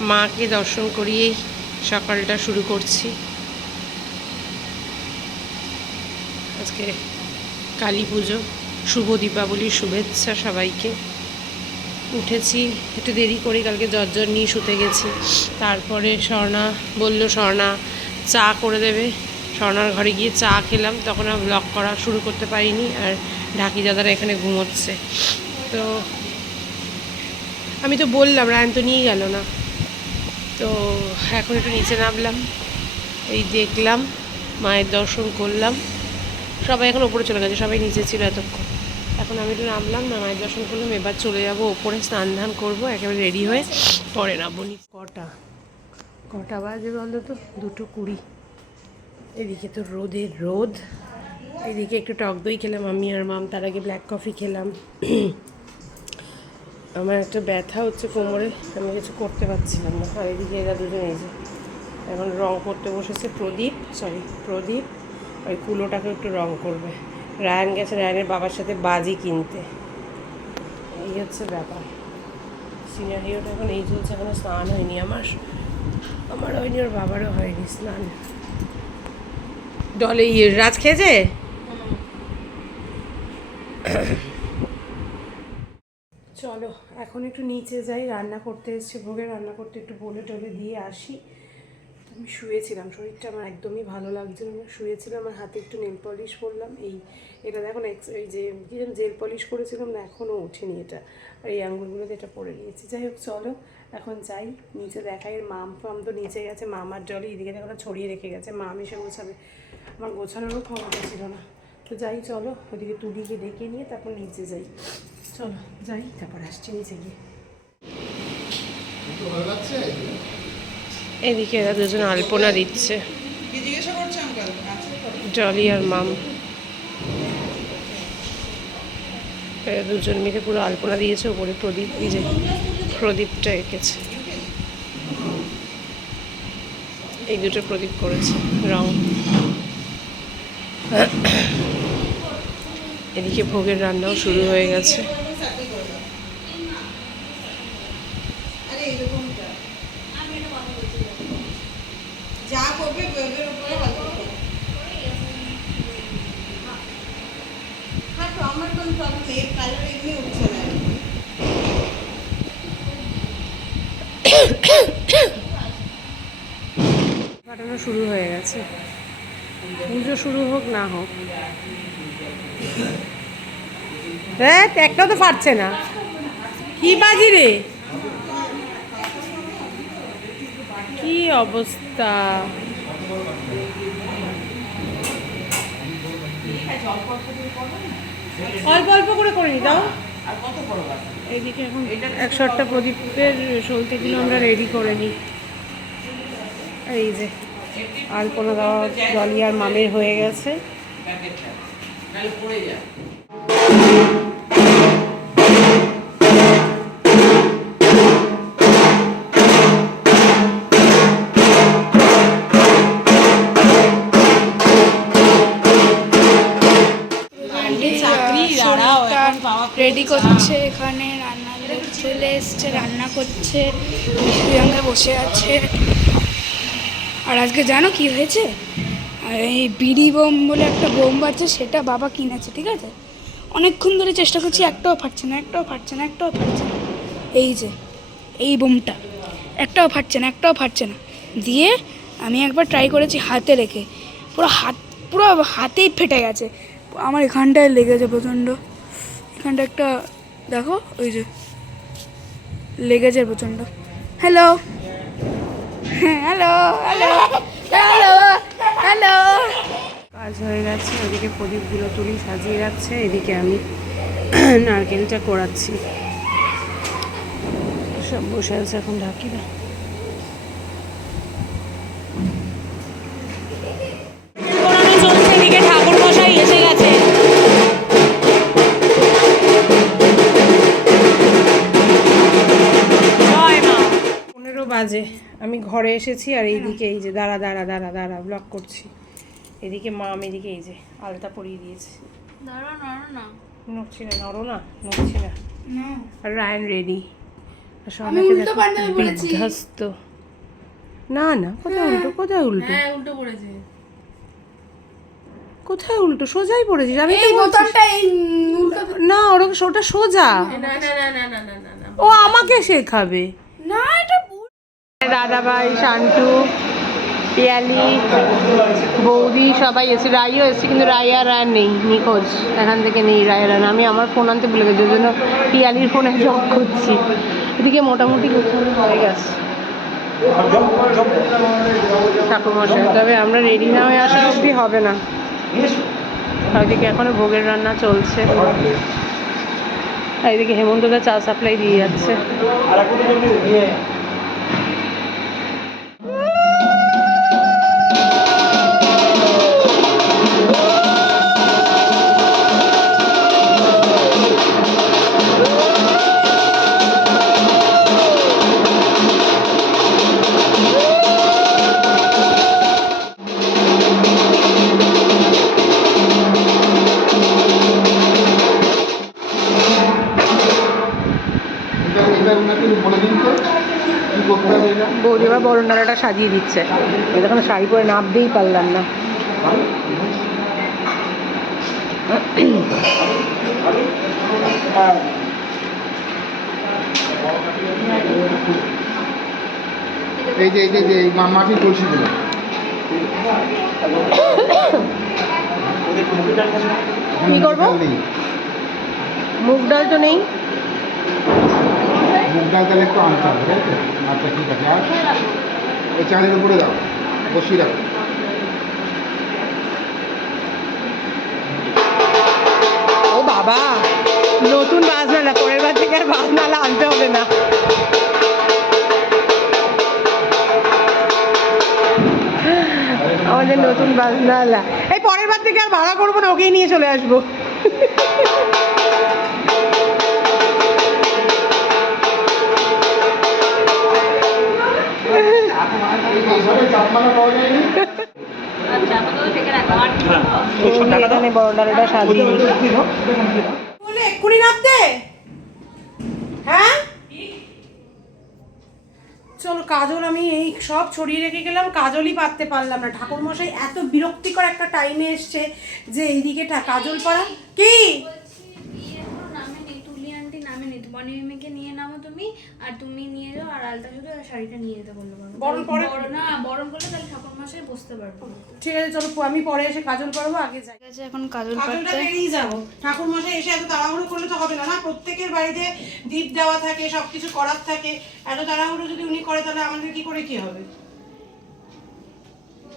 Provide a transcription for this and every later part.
মাকে দর্শন করিয়েই সকালটা শুরু করছি। আজকে কালী পুজো, শুভ দীপাবলির শুভেচ্ছা সবাইকে। উঠেছি, একটু দেরি করে কালকে জর্জর নিয়ে শুতে গেছি। তারপরে স্বর্ণা বলল, স্বর্ণা, চা করে দেবে। স্বর্ণার ঘরে গিয়ে চা খেলাম, তখন আর ব্লগ করা শুরু করতে পারিনি আর ঢাকি দাদারা এখানে ঘুমোচ্ছে। তো আমি তো বললাম, রায়ন তো নিয়ে গেল না। তো এখন একটু নিচে নামলাম। এই দেখলাম, মায়ের দর্শন করলাম। সবাই এখন ওপরে চলে গেছে, সবাই নিচে ছিল এতক্ষণ। এখন আমি একটু নামলাম, না, মায়ের দর্শন করলাম, এবার চলে যাব ওপরে স্নান ধান করব, একেবারে রেডি হয়ে পরে নামবো নি কটা? কটা বাজে বলো তো? দুটো কুড়ি। এদিকে তো রোদের রোদ। এদিকে একটু টক দই খেলাম, আমি আর মাম, তার আগে ব্ল্যাক কফি খেলাম। আমার একটা ব্যথা হচ্ছে কোমরে আমি কিছু করতে পারছিলাম না। আর এদিকে এরা দুজন এই যে এখন রং করতে বসেছে প্রদীপ সরি প্রদীপ ওই কুলোটাকে একটু রং করবে। রায়ান গেছে রায়ানের বাবার সাথে বাজি কিনতে। এই হচ্ছে ব্যাপার। সিনিয়র হিরোটা এখন এই চলছে এখনও স্নান হয়নি। আমার আমার হয়নি ওর বাবারও হয়নি স্নান। ডলে ইয়ে রাজ খেয়েছে? এখন একটু নিচে যাই, রান্না করতে এসছে, ভোগে রান্না করতে একটু বলে টলে দিয়ে আসি। আমি শুয়েছিলাম, শরীরটা আমার একদমই ভালো লাগছিল না। শুয়েছিলাম আমার হাতে একটু নেল পলিশ করলাম এই, এটা দেখো না এই যে, কি যেন জেল পলিশ করেছিলাম না এখনও ওঠেনি এটা। আর এই আঙুলগুলোতে এটা পরে নিয়েছি। যাই হোক, চলো, এখন যাই। নিচে দেখাই, মাম ফাম তো নিচে গেছে, মামার জলে এদিকে দেখো ছড়িয়ে রেখে গেছে। মাম এসে গোছাবে। আমার গোছানোরও ক্ষমতা ছিল না। তো যাই, চলো, ওদিকে তুলিকে ডেকে নিয়ে তারপর নিচে যাই। চলো যাই তারপর আসছি নিচে গিয়ে এদিকে এরা দুজন আলপনা দিচ্ছে। আচ্ছা জলি আর মাম। এরা দুজন মিলে পুরো আলপনা দিয়েছে ওপরে প্রদীপ এই যে প্রদীপটা এঁকেছে। এই দুটো প্রদীপ করেছে রং এদিকে ভোগের রান্নাও শুরু হয়ে গেছে আরে এরকমটা যা করবে ওয়েবের উপরে হালকা করে হ্যাঁ তো আমার কোনো প্রবলেম নেই কালার এমনি উঠছে না কাটানো শুরু হয়ে গেছে। পুজো শুরু হোক না হোক। হ্যাঁ একটাও তো ফাটছে না। কি বাজি রে? কি অবস্থা? অল্প অল্প করে করে দাও। এইদিকে এখন একশো আটটা প্রদীপের সলতেগুলো আমরা রেডি করে নিই। এই যে আলপনা দেওয়া জলি আর মামের হয়ে গেছে। রেডি করছে এখানে। এসছে রান্না করছে, প্রিয়াঙ্কা বসে আছে। আর আজকে জানো কি হয়েছে? এই বিড়ি বোম বলে একটা বোম আছে সেটা বাবা কিনেছে, ঠিক আছে? অনেকক্ষণ ধরে চেষ্টা করছি, একটাও ফাটছে না, একটাও ফাটছে না, একটাও ফাটছে না। এই যে, এই বোমটা, একটাও ফাটছে না, একটাও ফাটছে না। দিয়ে আমি একবার ট্রাই করেছি হাতে রেখে। পুরো হাত, পুরো হাতেই ফেটে গেছে। আমার এখানটায় লেগেছে প্রচণ্ড। এখানটা একটা, দেখো, ওই যে লেগেছে প্রচণ্ড। হ্যালো হ্যাঁ হ্যালো হ্যালো হ্যালো হ্যালো কাজ হয়ে গেছে, ওদিকে প্রদীপগুলো তুলি সাজিয়ে রাখছে, এদিকে আমি নারকেলটা করাচ্ছি সব বসে আছে, এখন ঢাকি না কাজে। আমি ঘরে এসেছি আর এইদিকে এই যে দাঁড়া দাঁড়া দাঁড়া দাঁড়া ব্লক করছি। এদিকে মা আমি এদিকে এই যে আলতা পরিয়ে দিয়েছে। নড়ছি না নড়ো না নড়ছি না। আর রায়ন রেডি বিধ্বস্ত। না না কোথায় উল্টো কোথায় উল্টো? উল্টো পড়েছে। কোথায় উল্টো? সোজাই পড়েছি আমি না ওরকম ওটা সোজা। ও আমাকে শেখাবে। দাদাভাই শান্টু পিয়ালি, বৌদি সবাই এসে, রাইও এসছে, কিন্তু রাই আর নেই, নিখোঁজ। এখান থেকে নেই রায় আর আমি আমার ফোন আনতে ভুলে গেছি, ওই জন্য পিয়ালির ফোনে জব করছি। এদিকে মোটামুটি গোছানো হয়ে গেছে। ঠাকুরমশাই, তবে আমরা রেডি না হয়ে আসা অবধি হবে না। ওইদিকে এখনও ভোগের রান্না চলছে। এদিকে হেমন্তদা চা সাপ্লাই দিয়ে যাচ্ছে। বৌদি সাজিয়ে দিচ্ছে দেখুন শাড়ি পরে নাপতেই পারলাম না এই যে এই যে এই যে এই মা- কি করব? মুগ ডাল নেই। মুগ ডাল তো নেই মুগ ডাল তাহলে একটু আনতে হবে আচ্ছা ঠিক আছে আর ওই চালের উপরে দাও, বসিয়ে রাখো। ও বাবা, নতুন বাজনালা পরের বার থেকে আর বাজনালা আনতে হবে না। আমাদের নতুন বাজনালা এই পরের বার থেকে আর ভাড়া করব না, ওকেই নিয়ে চলে আসব। এখানে বড় ডালাটা সাজিয়ে বলে এক্ষুনি নামতে? হ্যাঁ? চলো কাজল আমি এই সব ছড়িয়ে রেখে গেলাম। কাজলই পাততে পারলাম না। ঠাকুর মশাই এত বিরক্তিকর একটা টাইমে এসছে যে এইদিকে কাজল পাড়া কি? নামেনি বনি মেমেকে নিয়ে নামো তুমি আর তুমি নিয়ে যাও আর আলতা শুধু শাড়িটা নিয়ে যেতে বলল বরণ পরে? না বরণ করলে তাহলে ঠাকুর মশাই বসতে পারব। ঠিক আছে চলো আমি পরে এসে কাজল আগে যাই। আছে এখন কাজল কাজলটা বেরিয়ে যাব। ঠাকুর মশাই এসে এত তাড়াহুড়ো করলে তো হবে না না? প্রত্যেকের বাড়িতে দীপ দেওয়া থাকে সব কিছু করার থাকে। এত তাড়াহুড়ো যদি উনি করে তাহলে আমাদের কি করে কি হবে?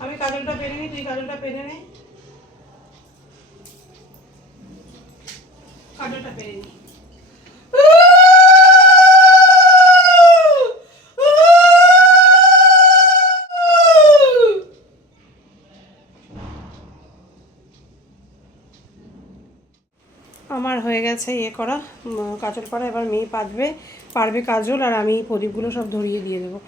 আমি কাজলটা পেরে নিই তুই কাজলটা পেরে নে। কাজলটা পেরে নিই আমার হয়ে গেছে ইয়ে করা কাজল করা, এবার মেয়ে পাতবে, পারবে কাজল, আর আমি প্রদীপগুলো সব ধরিয়ে দিয়ে দেবো।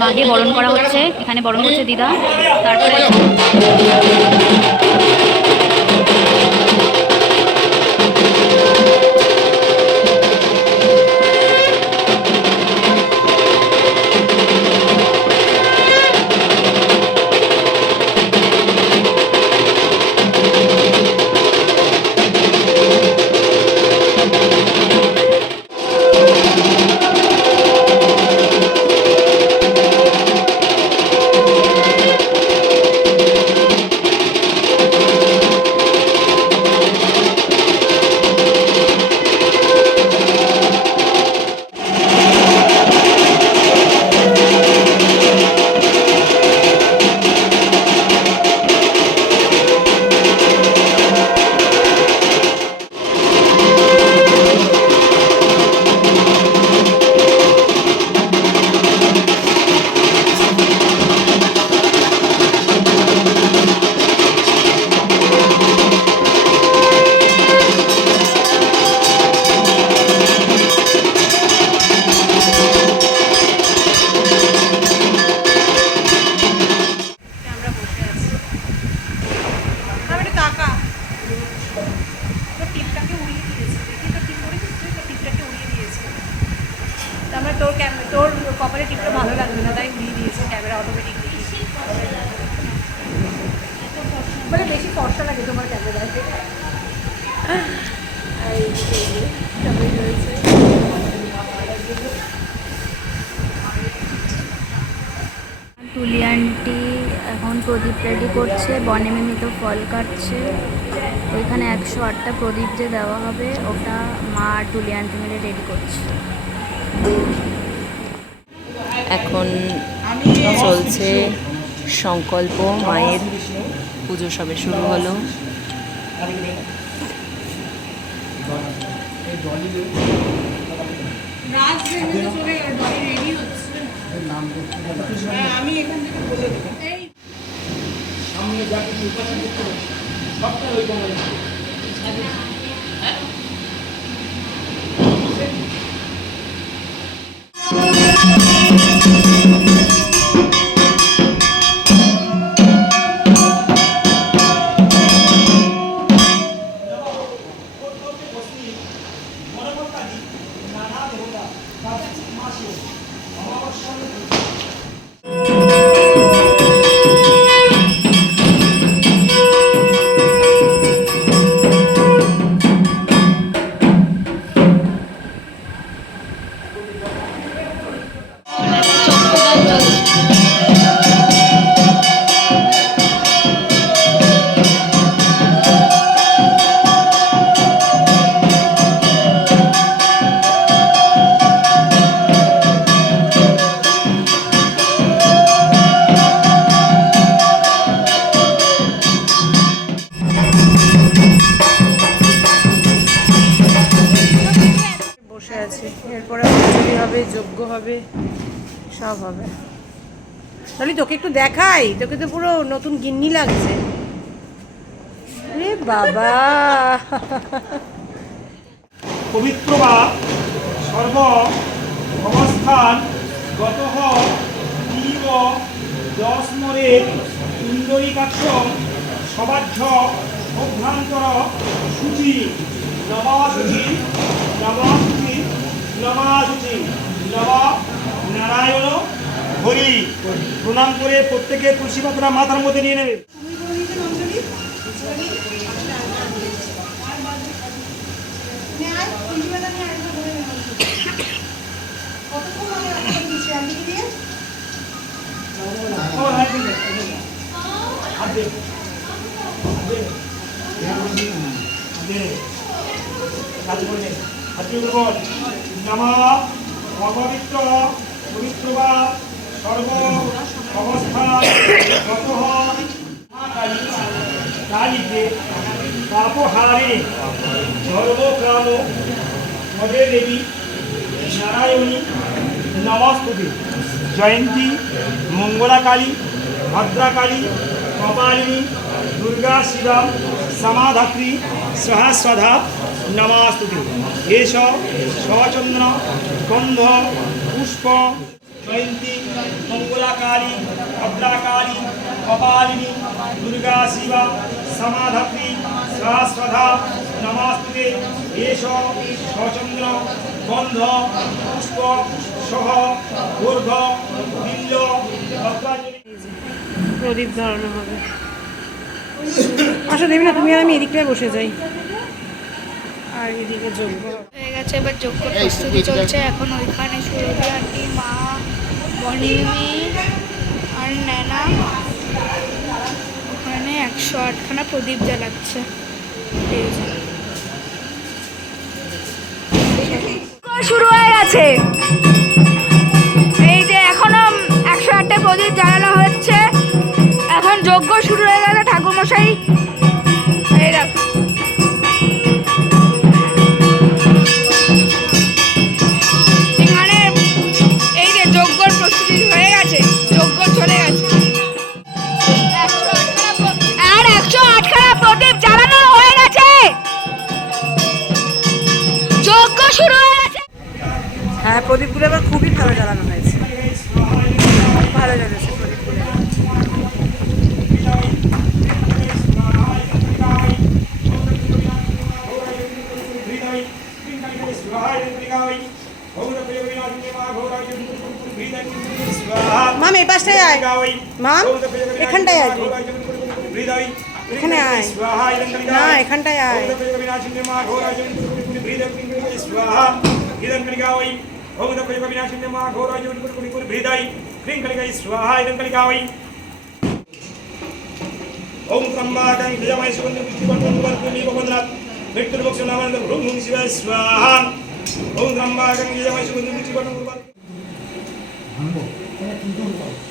মাকে বরণ করা হচ্ছে। এখানে বরণ করছে দিদা। তারপরে ফল কাটছে। ওইখানে একশো আটটা প্রদীপ যে দেওয়া হবে ওটা মা আর তুলি আন্টি মিলে রেডি করছে। এখন চলছে সংকল্প মায়ের পুজো সবে শুরু হলো। রাজ ভেবে তো চলে গেল ডলি যা কিছু হ্যাঁ, করতে পারছি ওই দেবো Thank বসে দেখাই তোকে তো পুরো নতুন গিন্নি লাগছে। রে বাবা। পবিত্র বা সর্ব অবস্থান গত ইব দশমরে ইন্দরিকাক্ষ সবাহ্য অভ্যন্তর সূচি, নবাসুচি নবাসুচি নবাসুচি নব নারায়ণ হরি প্রণাম করে প্রত্যেকে তুলসী পাতা মাথার মধ্যে নিয়ে নেবে। নমঃ অপবিত্র পবিত্র বা সর্ব অবস্থা গত কালী কালীকে পাপহারে জয়ন্তী মঙ্গলা কালী ভদ্রাকালী, কপালিনী, দুর্গা শিবা সমাধাত্রী সহস্বধা নমাস্তুতে। এষ সচন্দ্র গন্ধ পুষ্প জয়ন্তী মঙ্গলাকালী ভদ্রাকালী কপালিনী দুর্গা শিবা সমাধাত্রী সহস্রধা নমাস্তুতে এষ সচন্দ্র গন্ধ পুষ্প সহ ঊর্ধ্ব বিল্ল প্রদীপ ধরানো হবে। আচ্ছা দেবী না তুমি আর আমি এদিকটায় বসে যাই। আর এদিকে হবে। হয়ে গেছে এবার যোগ্য প্রস্তুতি চলছে। এখন ওইখানে সুরভি আন্টি মা বনিমি আর নেনা ওখানে একশো আটখানা প্রদীপ জ্বালাচ্ছে। শুরু হয়ে গেছে। త్రంబాకం జయమయ సుగంధ పుష్టిపండి భగవన్నాథ్ మృత్యుర్భక్ష నామానంద భృం భూమి శివ స్వాహ ఓం త్రంబాకం జయమయ సుగంధ పుష్టిపండి দে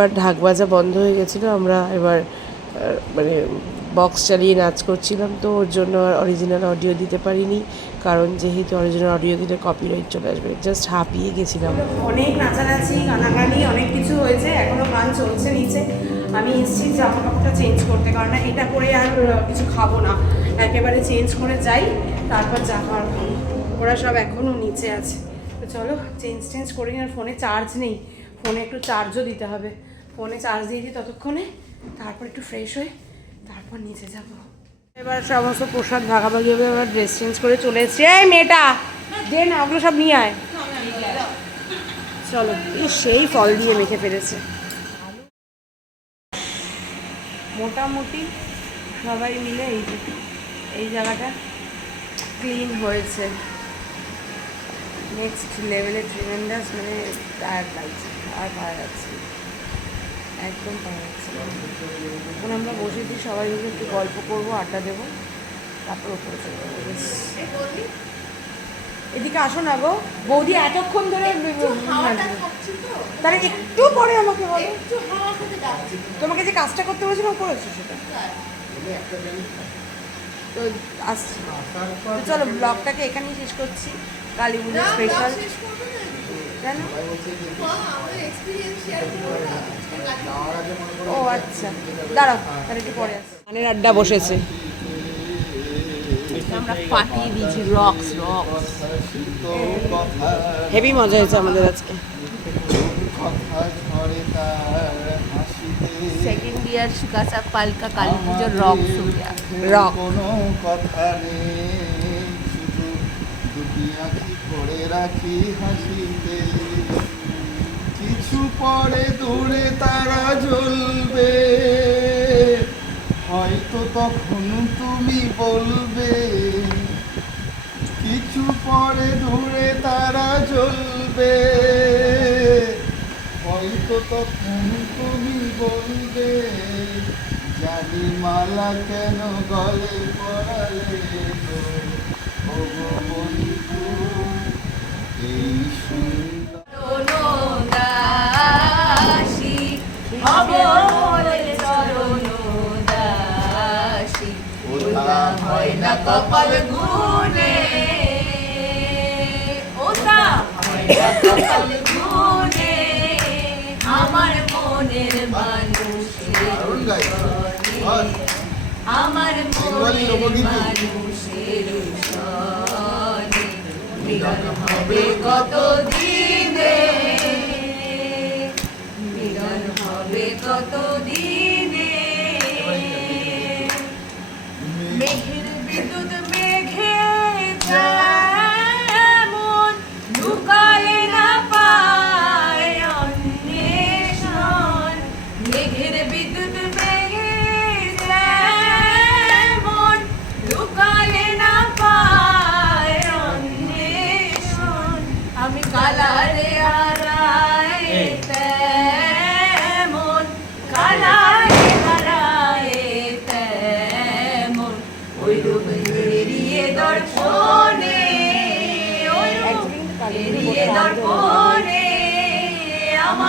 আবার ঢাক বাজা বন্ধ হয়ে গেছিল, আমরা এবার মানে বক্স চালিয়ে নাচ করছিলাম, তো ওর জন্য অরিজিনাল অডিও দিতে পারিনি, কারণ যেহেতু অরিজিনাল অডিও দিলে কপিরাইট চলে আসবে। জাস্ট হাঁপিয়ে গেছিলাম। অনেক নাচানাচি, গানাগানি, অনেক কিছু হয়েছে এখনও গান চলছে নিচে। আমি এসেছি জামা কাপড়টা চেঞ্জ করতে, কারণ এটা করে আর কিছু খাব না। একেবারে চেঞ্জ করে যাই, তারপর যা খাওয়ার ওরা সব এখনও নিচে আছে। তো চলো চেঞ্জ টেঞ্জ করি আর ফোনে চার্জ নেই। ফোনে একটু চার্জও দিতে হবে। ফোনে চার্জ দিয়ে দিই ততক্ষণে। তারপর একটু ফ্রেশ হয়ে তারপর নিচে যাব। এবার সমস্ত প্রসাদ ভাগাভাগি হবে, এবার ড্রেস চেঞ্জ করে চলে এসেছি। এই মেয়েটা, দে না, ওগুলো সব নিয়ে আয়। চলো সেই ফল দিয়ে মেখে ফেলেছে। মোটামুটি সবাই মিলে এই এই জায়গাটা ক্লিন হয়েছে। নেক্সট লেভেলে ট্রিমেন্ডাস মানে টায়ার লাগছে, আর পাওয়া যাচ্ছে। একদম পাওয়া যাচ্ছে এখন আমরা বসেছি সবাই মিলে একটু গল্প করব আড্ডা দেবো তারপর ওপরে চলে যাব। বেশ। এদিকে আসো না গো। বৌদি এতক্ষণ ধরে তাহলে একটু পরে আমাকে বলো। তোমাকে যে কাজটা করতে বলেছিলাম করেছ সেটা? তো আসছি। তো চলো ব্লগটাকে এখানেই শেষ করছি। কালী পুজো স্পেশাল ও আচ্ছা। দাঁড়াও তাহলে একটু পরে আসছি গানের আড্ডা বসেছে। আমরা পাঠিয়ে দিয়েছি রক্স রক্স হেভি মজা হয়েছে আমাদের আজকে। সেকেন্ড ইয়ার সুকাচা পালকা কালী পুজোর রক্স রক কোনো কথা নেই শুধু দুটি আঁখি। রাখি হাসিতে। কিছু পরে দূরে তারা জ্বলবে। হয়তো তখন তুমি বলবে, কিছু পরে দূরে তারা জ্বলবে। হয়তো তখন তুমি বলবে, জানি মালা কেন গলে পড়ালে ও বন্ধু এই সুন্দর ওলা হয় না কপাল গুনে ওটা কপাল গুনে আমার মনের গাই আমার মনের লোকগীতি। হবে কত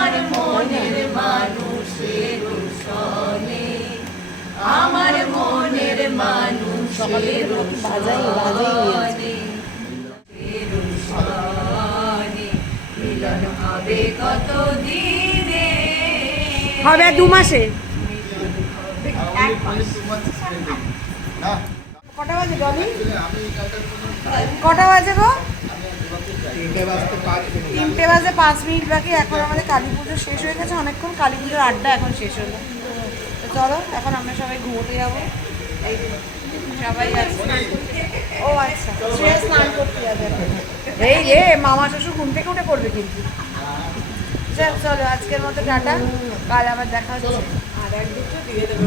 আমার মনের মানুষের সনে আমার মনের মানুষের সনে মিলন হবে কত দিনে। হবে দু মাসে। না কটা বাজে ডলি? কটা বাজে গো? তিনটে বাজে পাঁচ মিনিট বাকি এখন আমাদের কালী পুজো শেষ হয়ে গেছে অনেকক্ষণ কালী পুজোর আড্ডা এখন শেষ হলো। তো চলো এখন আমরা সবাই ঘুমোতে যাব। এই সবাই ও আচ্ছা শ্রেয়া স্নান করতে যাবে। এই রে মামা শ্বশুর ঘুম থেকে উঠে করবে কিন্তু। চল চলো আজকের মতো টাটা। কাল আবার দেখা হচ্ছে। আর এক দুটো দিয়ে দেবো।